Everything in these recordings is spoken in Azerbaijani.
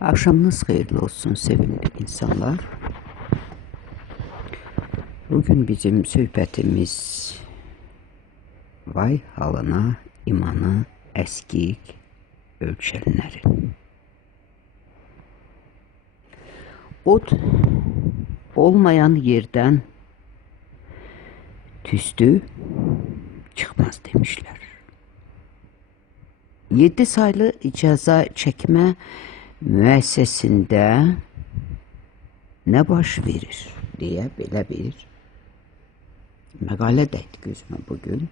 Akşamınız hayırlı olsun sevimli insanlar. Bugün bizim söhbətimiz vay halına imanı eskik ölçenlerin. Ot olmayan yerden tüstü çıkmaz demişler. 7 sayılı ceza çekme müessesinde ne baş verir diye belə bir məqalə dəydi gözümə bugün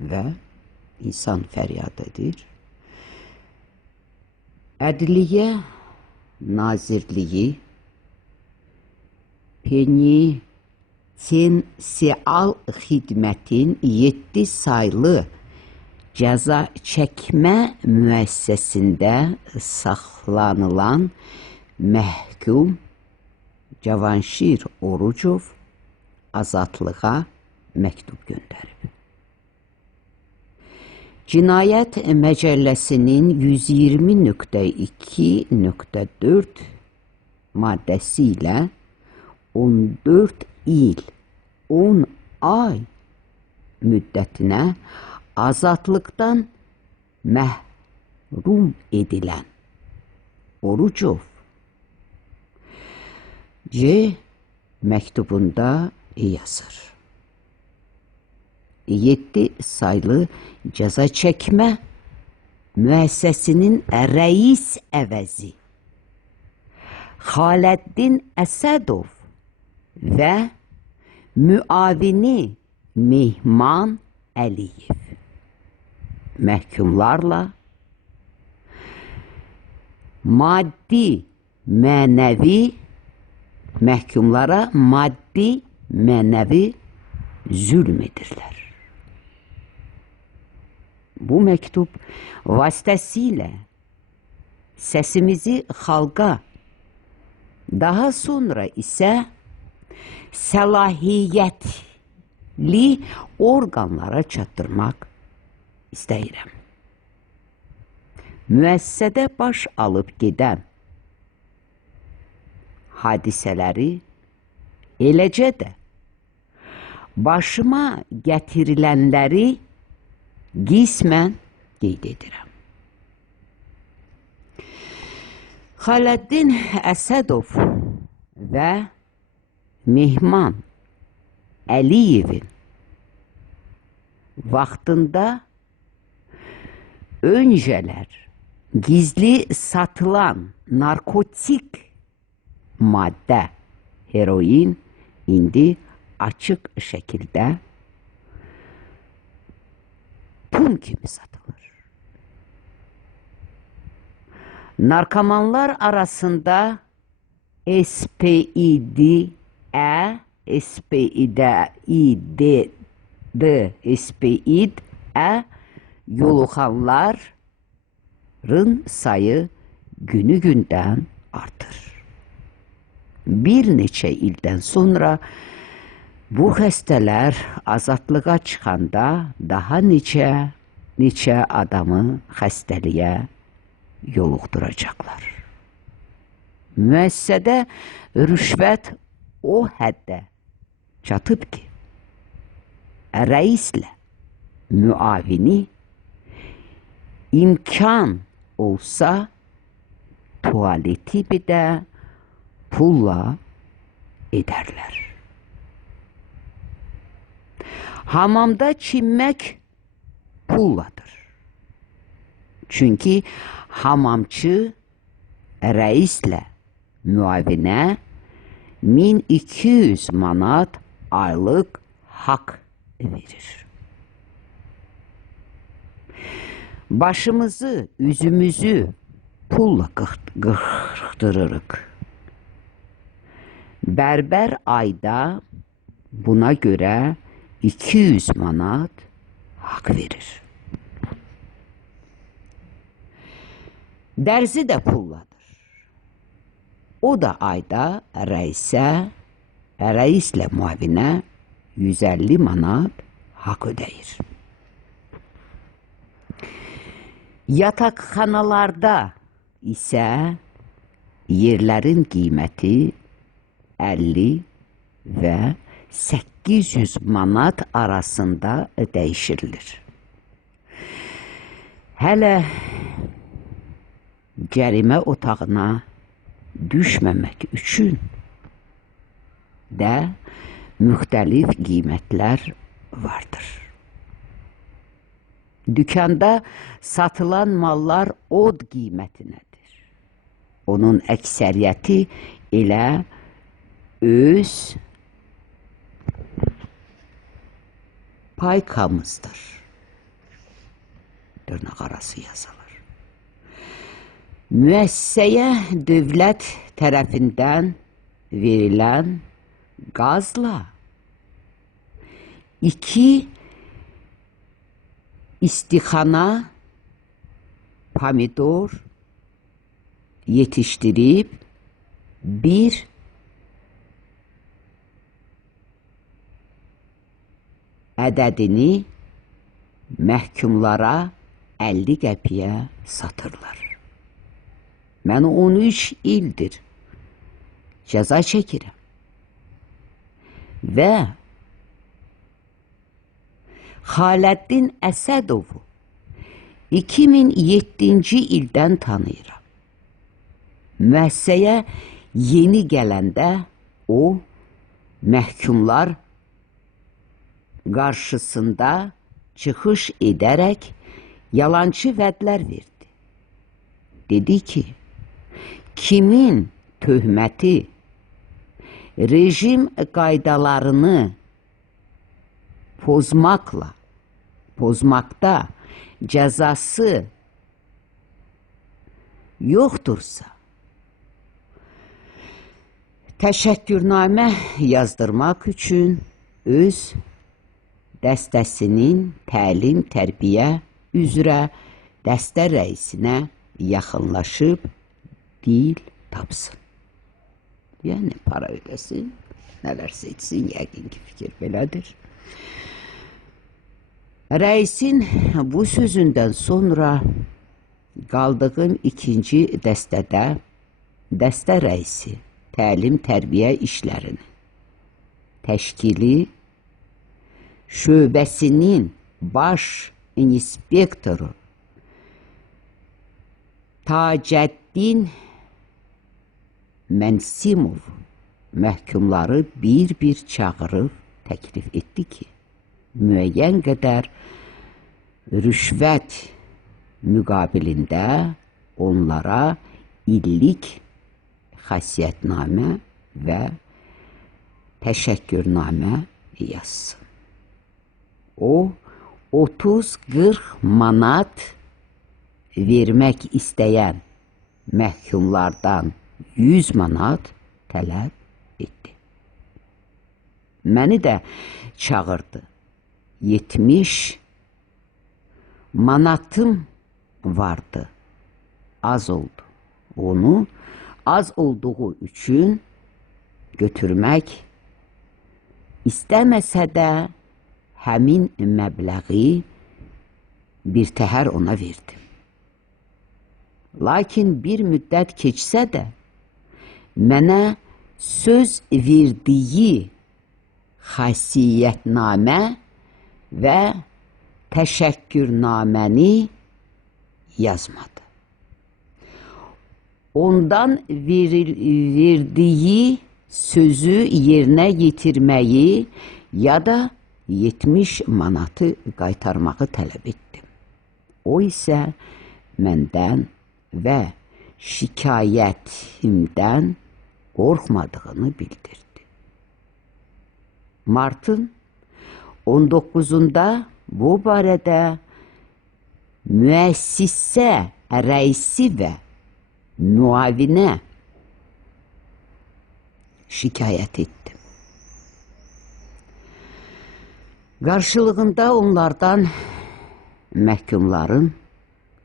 və insan fəryad edir. Ədliyyə Nazirliyi Penitensial Xidmətin 7 saylı cəza çəkmə müəssisəsində saxlanılan məhkum Cavanşir Orucov azadlığa məktub göndərib. Cinayət Məcəlləsinin 120.2.4 maddəsi ilə 14 il 10 ay müddətinə azadlıqdan məhrum edilən Orucov C məktubunda yazır. 7 saylı cəza çəkmə müəssisəsinin rəis əvəzi Xaləddin Əsədov və müavini Mehman Əliyev məhkumlarla maddi, mənəvi məhkumlara maddi, mənəvi zülm edirlər. Bu məktub vasitəsilə səsimizi xalqa, daha sonra isə səlahiyyətli orqanlara çatdırmaq istəyirəm. Müəssisədə baş alıb gedən hadisələri, eləcə də başıma gətirilənləri qismən qeyd edirəm. Xaləddin Əsədov və Mehman Əliyevin vaxtında öncələr gizli satılan narkotik maddə, heroin indi açıq şəkildə pul kimi satılır. Narkomanlar arasında SPID, SPID yoluxanların sayı günü-gündən artır. Bir neçə ildən sonra bu xəstələr azadlığa çıxanda daha neçə adamı xəstəliyə yoluxduracaqlar. Müəssisədə rüşvət o həddə çatıb ki, rəislə müavini imkan olsa tualeti bir də pulla edərlər. Hamamda çinmək pulladır. Çünki hamamçı rəislə müavinə 1200 manat aylıq haqq verir. Başımızı, üzümüzü pulla qırxdırırıq. Bərbər ayda buna görə 200 manat haqq verir. Dərzi də pulladır. O da ayda rəislə müavinə 150 manat haqq ödəyir. Yatakxanalarda isə yerlərin qiyməti 50 və 800 manat arasında dəyişirilir. Hələ cərimə otağına düşməmək üçün də müxtəlif qiymətlər vardır. Dükanda satılan mallar od qiymətinədir. Onun əksəriyyəti elə öz paykamızdır. Dırnaq arası yazılır. Müəssisəyə dövlət tərəfindən verilən qazla 2 istixana pomidor yetişdirib 1 ədədini məhkumlara 50 qəpiyə satırlar. Mən 13 ildir cəza çəkirəm və Xaləddin Əsədovu 2007-ci ildən tanıyıram. Müəssisəyə yeni gələndə o, məhkumlar qarşısında çıxış edərək yalançı vədlər verdi. Dedi ki, kimin töhməti rejim qaydalarını pozmaqda cəzası yoxdursa, təşəkkürnamə yazdırmaq üçün öz dəstəsinin təlim-tərbiyə üzrə dəstə rəisinə yaxınlaşıb dil tapsın. Yəni, para ödəsin, nələrsə etsin, yəqin ki, fikir belədir. Rəisin bu sözündən sonra qaldığım ikinci dəstədə dəstə rəisi təlim-tərbiyə işlərini təşkili şöbəsinin baş inspektoru Tacəddin Mənsimov məhkumları bir-bir çağırıb təklif etdi ki, müəyyən qədər rüşvət müqabilində onlara illik xasiyyətnamə və təşəkkürnamə yazsın. O, 30-40 manat vermək istəyən məhkumlardan 100 manat tələb etdi. Məni də çağırdı. 70 manatım vardı. Az oldu. Onu az olduğu üçün götürmək istəməsə də həmin məbləği birtəhər ona verdim. Lakin bir müddət keçsə də mənə söz verdiyi xasiyyətnamə və təşəkkürnaməni yazmadı. Ondan verdiyi sözü yerinə yetirməyi ya da 70 manatı qaytarmağı tələb etdim. O isə məndən və şikayətimdən qorxmadığını bildirdi. Martın 19-unda bu barədə müəssisə rəisi və müavinə şikayət etdim. Qarşılığında onlardan məhkumların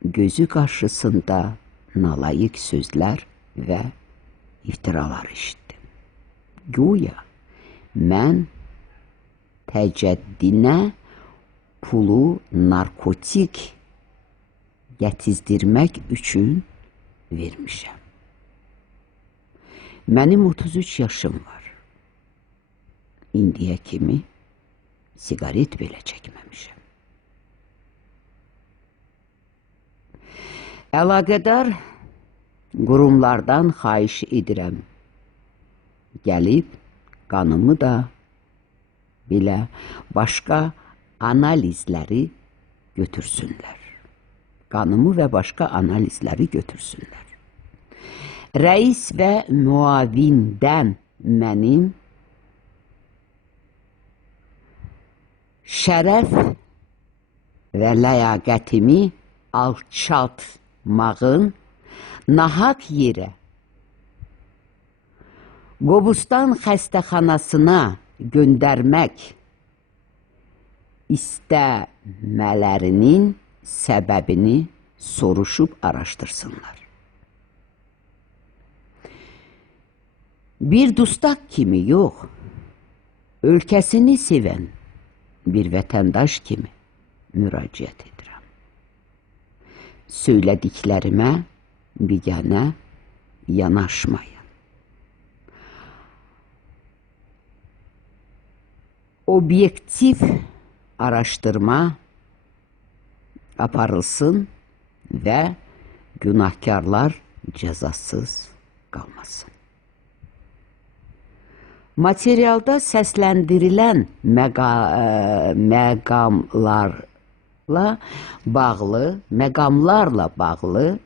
gözü qarşısında nalayiq sözlər və iftiralar eşitdim. Güya mən Təcəddinə pulu narkotik gətizdirmək üçün vermişəm. Mənim 33 yaşım var. İndiyə kimi sigaret belə çəkməmişəm. Əlaqədar qurumlardan xahiş edirəm. Gəlib qanımı da belə başqa analizləri götürsünlər. Qanımı və başqa analizləri götürsünlər. Rəis və müavindən mənim şərəf və ləyaqətimi alçaltmağın nahaq yerə Qobustan xəstəxanasına göndərmək istəmələrinin səbəbini soruşub araşdırsınlar. Bir dustaq kimi yox, ölkəsini sevən bir vətəndaş kimi müraciət edirəm. Söylədiklərimə biganə yanaşmayın. Obyektiv araşdırma aparılsın və günahkarlar cəzasız qalmasın. Materialda səsləndirilən məqamlarla bağlı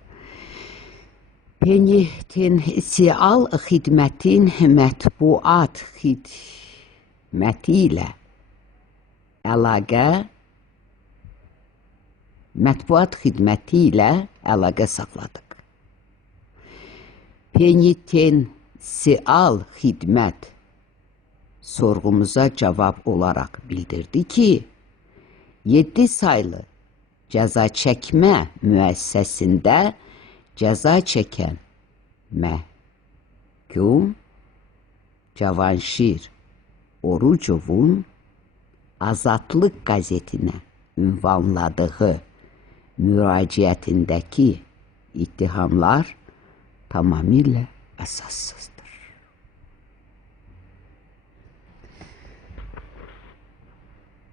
penitensial xidmətin mətbuat xidməti ilə əlaqə saxladıq. Penitensial xidmət sorğumuza cavab olaraq bildirdi ki, 7 saylı cəza çəkmə müəssisəsində cəza çəkən məhkum Cavanşir Orucovun Azadlıq qəzetinə ünvanladığı müraciətindəki ittihamlar tamamilə əsassızdır.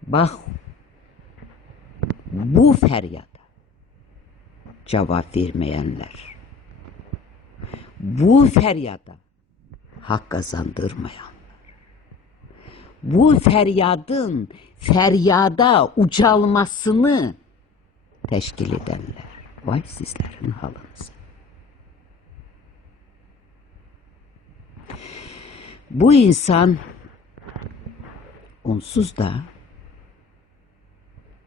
Bax, bu fəryada cavab verməyənlər, bu fəryada haqq qazandırmayanlar, bu fəryadın fəryada ucalmasını təşkil edənlər, vay sizlərin halınızı. Bu insan onsuz da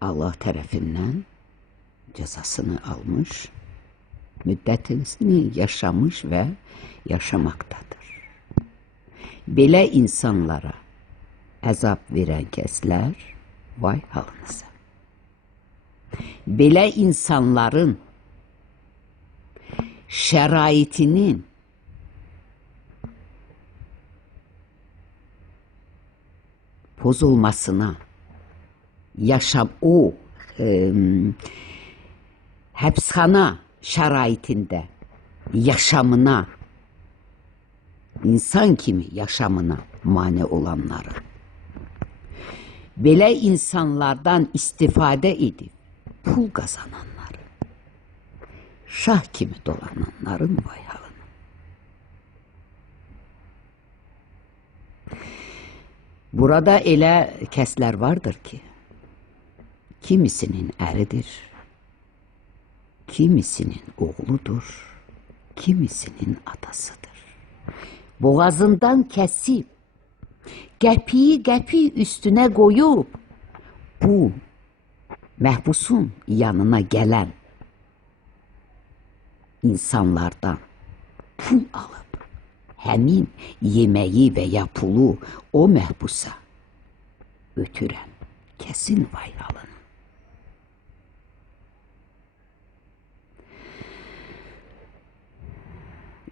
Allah tərəfindən cəzasını almış, müddətini yaşamış və yaşamaqdadır. Belə insanlara əzab verən kəslər, vay halınıza. Belə insanların şəraitinin pozulmasına, həbsxana şəraitində yaşamına, insan kimi yaşamına mane olanları, belə insanlardan istifadə edib pul qazananları, şah kimi dolananların vay halına. Burada elə kəslər vardır ki, kimisinin əridir, kimisinin oğludur, kimisinin atasıdır. Boğazından kəsib, qəpiyi üstünə qoyub, bu məhbusun yanına gələn insanlardan pul alıb, həmin yeməyi və ya pulu o məhbusa ötürən kəsin vay halına.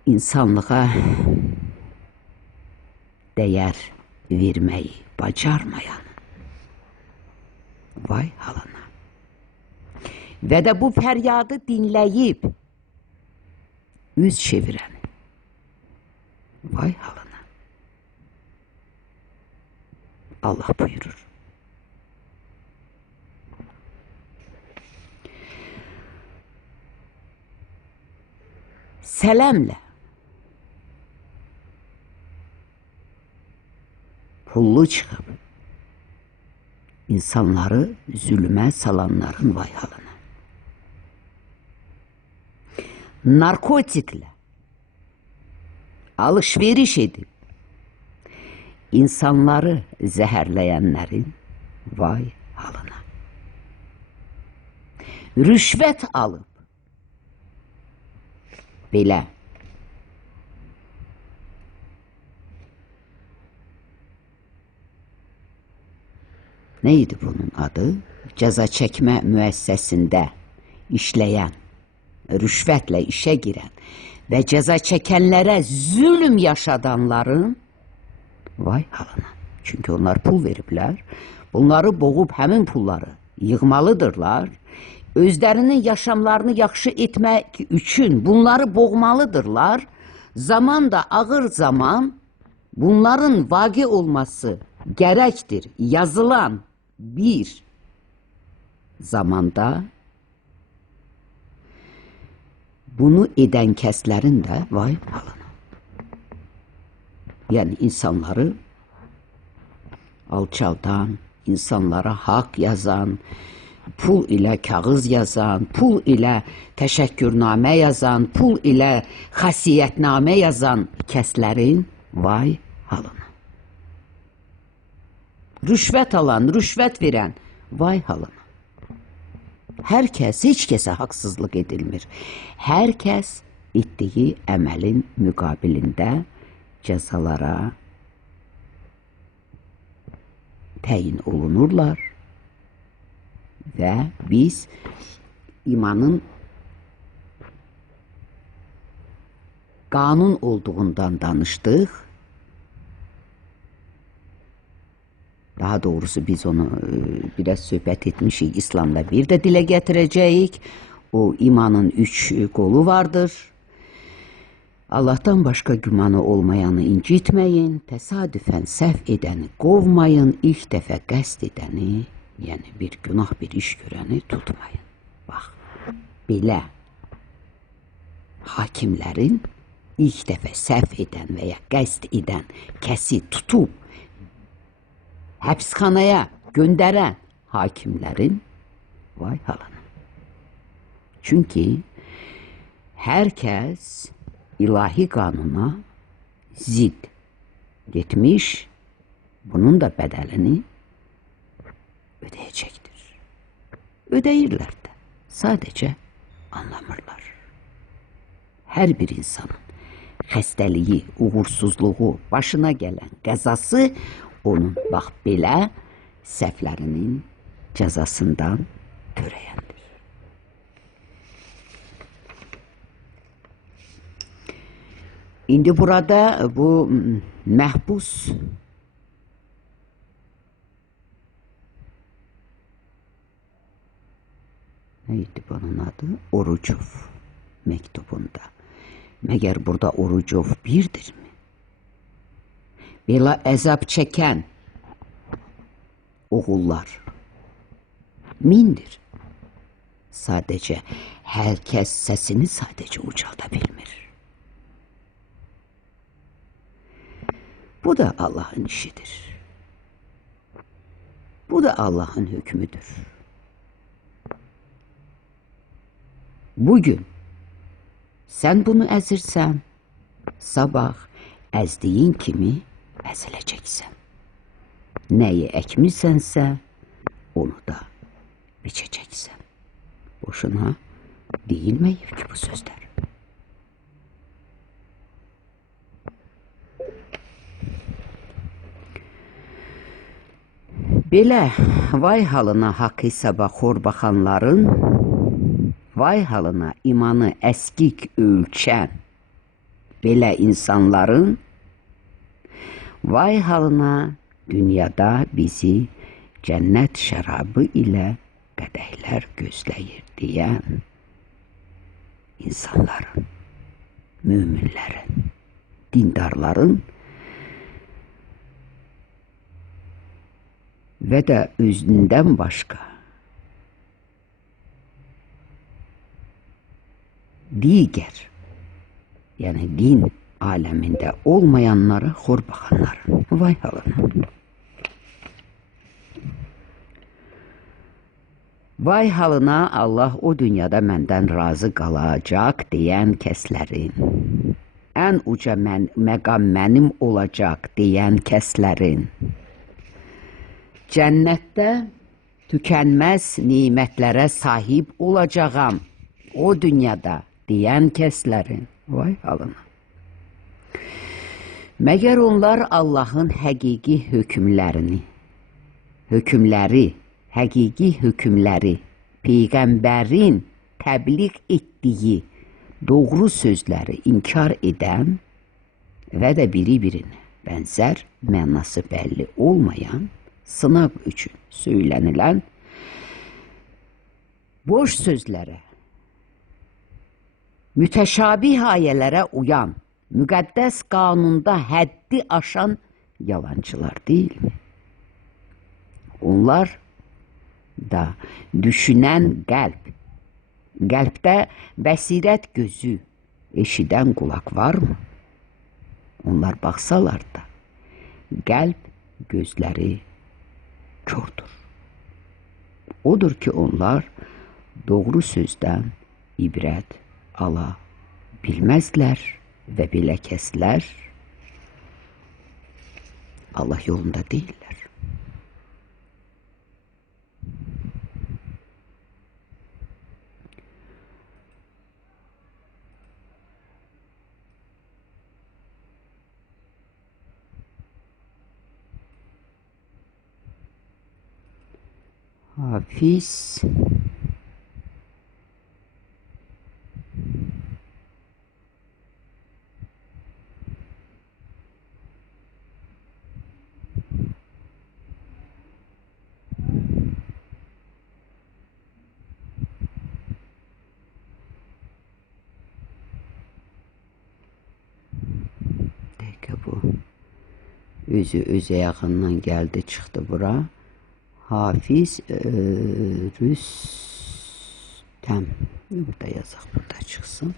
İnsanlığa dəyər verməyi bacarmayan vay halına. Və də bu fəryadı dinləyib üz çevirən Vay halına. Allah buyurur. Selamla pullu çıkıp insanları zulüme salanların vay halına. Narkotikle alışveriş edip insanları zehirleyenlerin vay halına. Rüşvet alıp belə neydi bunun adı? Ceza çekme müessesinde işleyen, rüşvetle işe giren ve ceza çekenlere zulüm yaşadanların vay halına. Çünkü onlar pul veriblər. Bunları boğup həmin pulları yığmalıdırlar. Özlərinin yaşamlarını yaxşı etmək üçün bunları boğmalıdırlar. Zaman da ağır zaman bunların vaqe olması gərəkdir. Yazılan bir zamanda bunu edən kəslərin də vay halına. Yani insanları alçaldan, insanlara hak yazan, pul ile kağız yazan, pul ile teşekkürname yazan, pul ile xasiyyətname yazan kəslərin vay halına. Rüşvet alan, rüşvet veren vay halına. Herkes, hiç kese haksızlık edilmir. Herkes ettiği əməlin müqabilində cəzalara təyin olunurlar və biz imanın qanun olduğundan danışdıq. Daha doğrusu biz onu biraz söhbət etmişik, İslamla bir de dile getireceğik. O imanın 3 kolu vardır. Allah'tan başka gümanı olmayanı incitmeyin, tesadüfen səhv edəni qovmayın, ilk dəfə qəsd edəni, yəni bir günah bir iş görəni tutmayın. Bax, belə hakimlərin ilk dəfə səhv edən və ya qəsd edən kəsi tutub həbsxanaya göndərən hakimlərin vay halına. Çünki hər kəs ilahi kanuna zid gitmiş, bunun da bedelini ödeyecektir. Ödeyirler de, sadece anlamırlar. Her bir insanın xəstəliyi, uğursuzluğu, başına gelen qəzası onun bax belə səhvlərinin cəzasından törəyəndir. İndi burada bu məhbus neydi bunun adı? Orucov mektubunda. Məgər burada Orucov birdir mi? Belə əzab çəkən oğullar mindir. Sadece herkes sesini sadece ucalda bilmir. Bu da Allah'ın işidir. Bu da Allah'ın hükmüdür. Bugün sen bunu əzirsən, sabah əzdiyin kimi əziləcəksən. Nəyi əkmirsənsə, onu da biçəcəksən. Boşuna deyilməyir ki bu sözlər. Belə vay halına haqq hesaba xor baxanların, vay halına imanı əskik ölçən belə insanların, vay halına dünyada bizi cənnət şərabı ilə qədəhlər gözləyir deyən insanların, müminlərin dindarların və də özündən başqa digər, yəni din aləmində olmayanlara xor baxanların vay halına. Vay halına Allah o dünyada məndən razı qalacaq deyən kəslərin, ən uca məqam mənim olacaq deyən kəslərin, cənnətdə tükənməz nimətlərə sahib olacağam o dünyada deyən kəslərin vay halına. Məgər onlar Allahın həqiqi həqiqi hökmləri, Peyğəmbərin təbliğ etdiyi doğru sözləri inkar edən və də biri-birinə bənzər, mənası bəlli olmayan, sınaq üçün söylənilən boş sözlərə, mütəşabih ayələrə uyan, müqəddəs qanunda həddi aşan yalancılar deyilmi? Onlar da düşünən qəlb, qəlbdə bəsirət gözü, eşidən qulaq varmı? Onlar baxsalar da, qəlb gözləri kördur. Odur ki, onlar doğru sözdən ibrət ala bilməzlər və belə kəslər Allah yolunda deyirlər. Hafiz bu özü ayağından geldi çıktı bura. Hafiz Rüstem. Burada yazaq, burada çıxsın.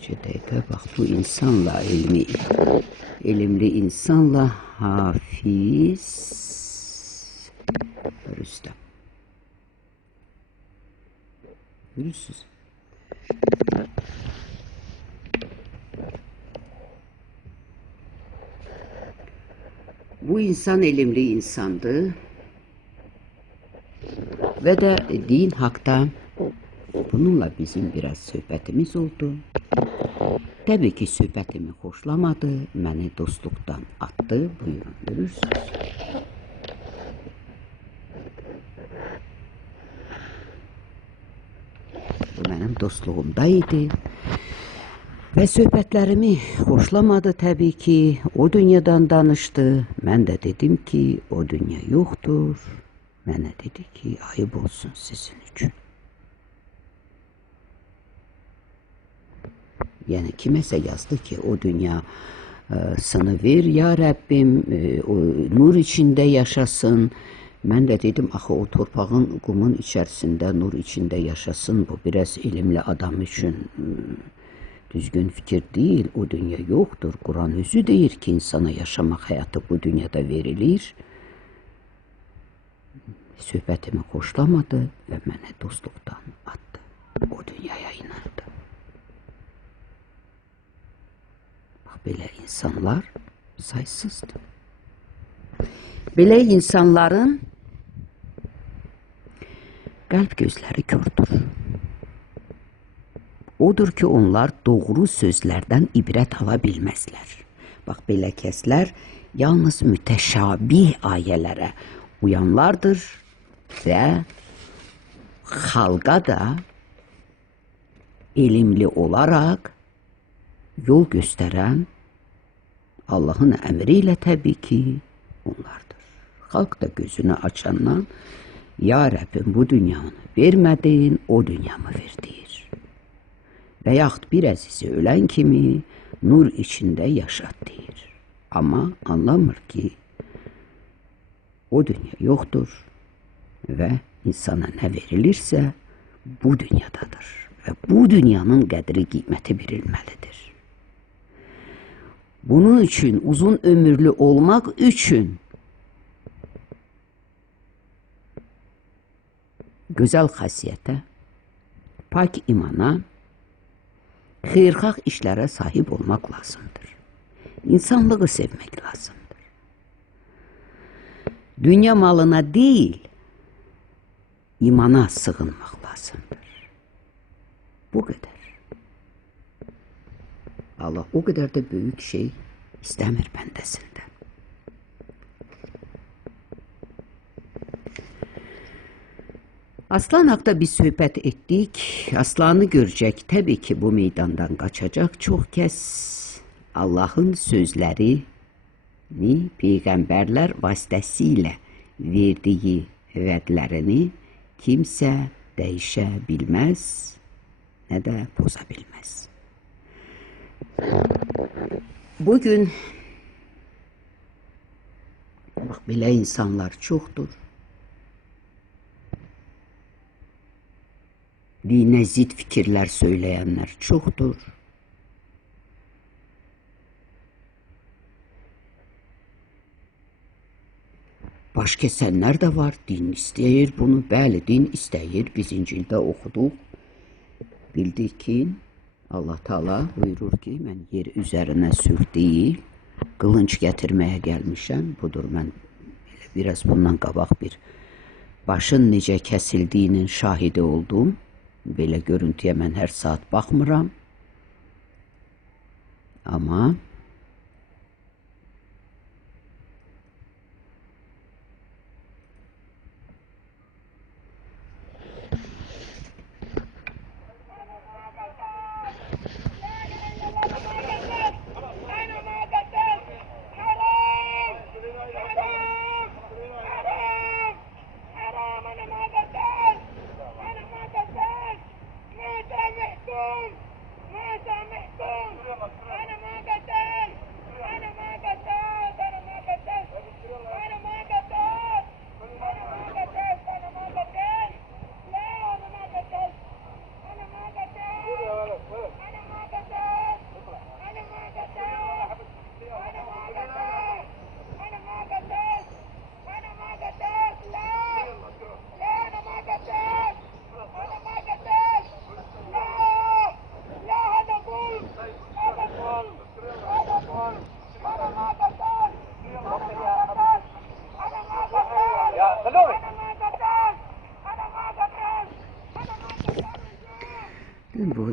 Bir dəqiqə, bax bu insanla elmli insanla Hafiz Rüstem. Görürsünüz. Bu insan elmli insandı ve de din hakta bununla bizim biraz söhbətimiz oldu. Tabii ki söhbətimi xoşlamadı, məni dostluqdan attı, buyurun görürsünüz. Bu mənim dostluğumdaydı. Və söhbətlərimi xoşlamadı təbii ki, o dünyadan danışdı. Mən də dedim ki, o dünya yoxdur. Mənə dedi ki, ayıb olsun sizin üçün. Yəni kiməsə yazdı ki, o dünya sana ver ya Rəbbim, o nur içində yaşasın. Mən də dedim, axı o torpağın, qumun içərisində, nur içində yaşasın. Bu biraz elmli adam üçün düzgün fikir değil, o dünya yoktur. Kur'an özü deyir ki, insana yaşamaq həyatı bu dünyada verilir. Söhbətimi xoşlamadı və mənə dostluqdan attı. O dünyaya inandı. Bax, belə insanlar saysızdır. Belə insanların qəlb gözləri kördür. Odur ki, onlar doğru sözlərdən ibrət ala bilməzlər. Bax, belə kəslər yalnız mütəşabih ayələrə uyanlardır və xalqa da elmli olaraq yol göstərən Allahın əmri ilə təbii ki, onlardır. Xalq da gözünü açandan, ya Rəbbim bu dünyanı vermədin, o dünyamı ver deyir. və yaxud bir əzizi ölən kimi nur içində yaşat deyir. Amma anlamır ki, o dünya yoxdur və insana nə verilirsə bu dünyadadır və bu dünyanın qədri qiyməti bilinməlidir. Bunun üçün uzun ömürlü olmaq üçün gözəl xasiyyətə, pak imana, xeyirxah işlərə sahib olmaq lazımdır. İnsanlığı sevmək lazımdır. Dünya malına deyil, imana sığınmaq lazımdır. Bu qədər. Allah o qədər də böyük şey istəmir bəndəsində. Aslan haqda biz söhbət etdik. Aslanı görəcək, təbii ki, bu meydandan qaçacaq. Çox kəs Allahın sözlərini peyğəmbərlər vasitəsilə verdiyi vədlərini kimsə dəyişə bilməz, nə də poza bilməz. Bugün bax, belə insanlar çoxdur. Dinə zid fikirlər söyləyənlər çoxdur. Baş kəsənlər də var. Din istəyir bunu. Bəli, din istəyir. Biz İncildə oxuduq. Bildik ki, Allah Teala buyurur ki, mən yer üzərinə sülh deyil, qılınc gətirməyə gəlmişəm. Budur, mən biraz bundan qabaq bir başın necə kəsildiyinin şahidi oldum. Belə görüntüyə mən hər saat baxmıram. Amma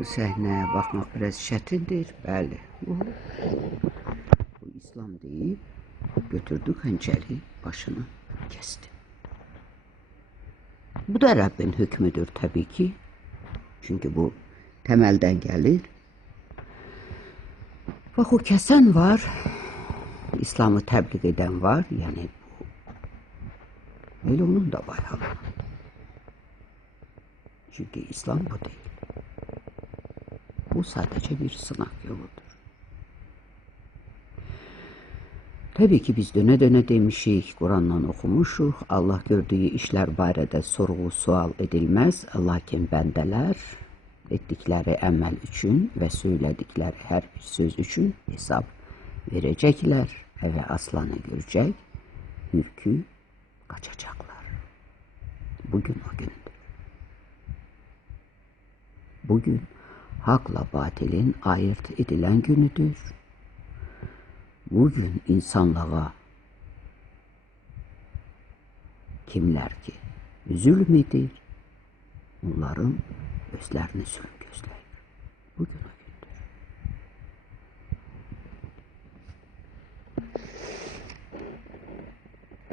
bu səhnəyə baxmaq biraz çətindir. Bəli, bu İslam deyib, götürdü xəncəri, başını kəsdi. Bu da Rəbbin hökmüdür təbii ki. Çünki bu təməldən gəlir. Bax, o kəsən var, İslamı təbliğ edən var, yəni bu, elə onun da var halı. Çünki İslam bu deyil. Bu sadəcə bir sınaq yoludur. Təbii ki, biz dönə-dönə demişik, Qurandan oxumuşuq, Allah gördüyü işlər barədə sorğu sual edilməz, lakin bəndələr etdikləri əməl üçün və söylədikləri hər bir söz üçün hesab verəcəklər və aslanı görəcək, ürkü qaçacaqlar. Bugün o gündür. Bugün haqla batilin ayırt edilən günüdür. Bugün insanlığa kimlər ki zülm edir, onların özlərini zülm gözləyir. Bugün o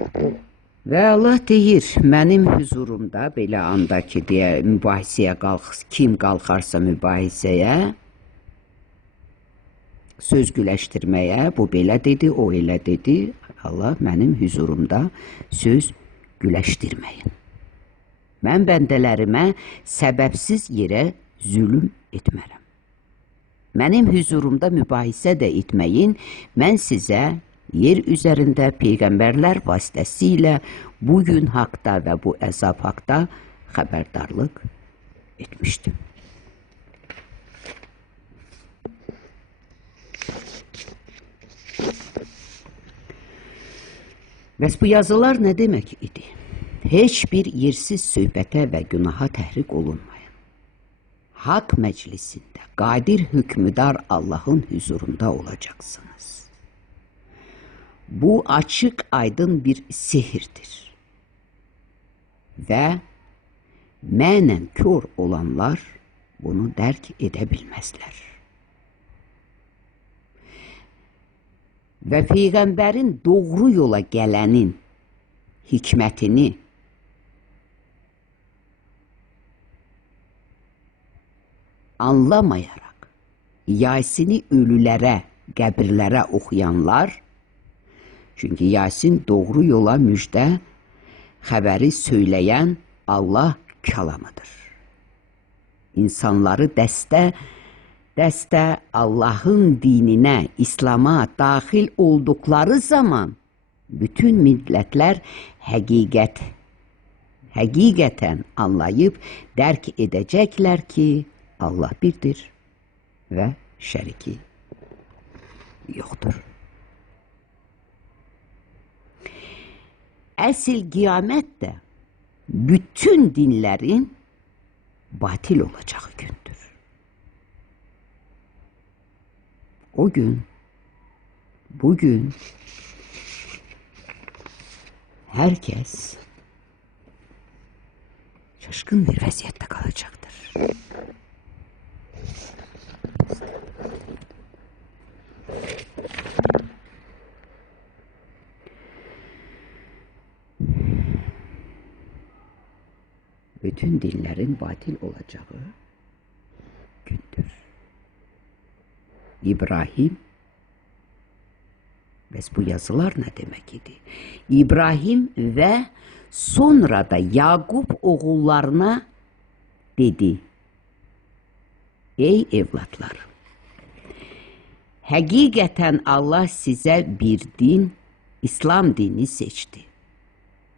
gündür. Və Allah deyir, mənim huzurumda belə anda ki, deyə mübahisəyə kim qalxarsa mübahisəyə, söz güləşdirməyə, bu belə dedi, o elə dedi, Allah mənim huzurumda söz güləşdirməyin. Mən bəndələrimə səbəbsiz yerə zülm etmərəm. mənim huzurumda mübahisə də etməyin. Mən sizə yer üzərində peyğəmbərlər vasitəsilə bu gün haqda və bu əzab haqda xəbərdarlıq etmişdim. Bəs bu yazılar nə demək idi? Heç bir yersiz söhbətə və günaha təhrik olunmayın. Haqq məclisində qadir hökmüdar Allahın huzurunda olacaqsınız. Bu açıq aydın bir sehirdir. Və mənən kör olanlar bunu dərk edə bilməzlər. Və Peyğəmbərin doğru yola gələnin hikmətini anlamayaraq Yasini ölülərə, qəbirlərə oxuyanlar, çünki Yasin doğru yola müjdə xəbəri söyləyən Allah kəlamıdır. İnsanları dəstə Allahın dininə, İslam'a daxil olduqları zaman bütün millətlər həqiqətən anlayıb dərk edəcəklər ki, Allah birdir və şəriki yoxdur. Əsl qiyamət də bütün dinlərin batil olacağı gündür. O gün, bugün herkes şaşkın bir vəziyyətdə qalacaqdır. Bütün dinlerin batil olacağı gündür. İbrahim, bəs bu yazılar nə demək idi? İbrahim və sonra da Yaqub oğullarına dedi: ey evlatlar, həqiqətən Allah sizə bir din, İslam dini seçdi.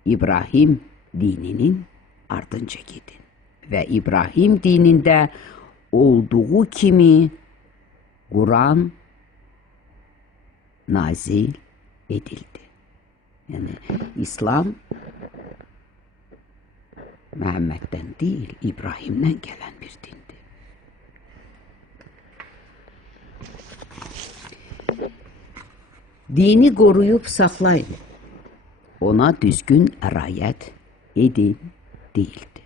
İbrahim dininin ardınca gidin və İbrahim dinində olduğu kimi Kur'an nazil edildi. Yani İslam Muhammed'den değil, İbrahim'den gelen bir dindi. Dini koruyup saklayın. Ona düzgün riayet edin değildi.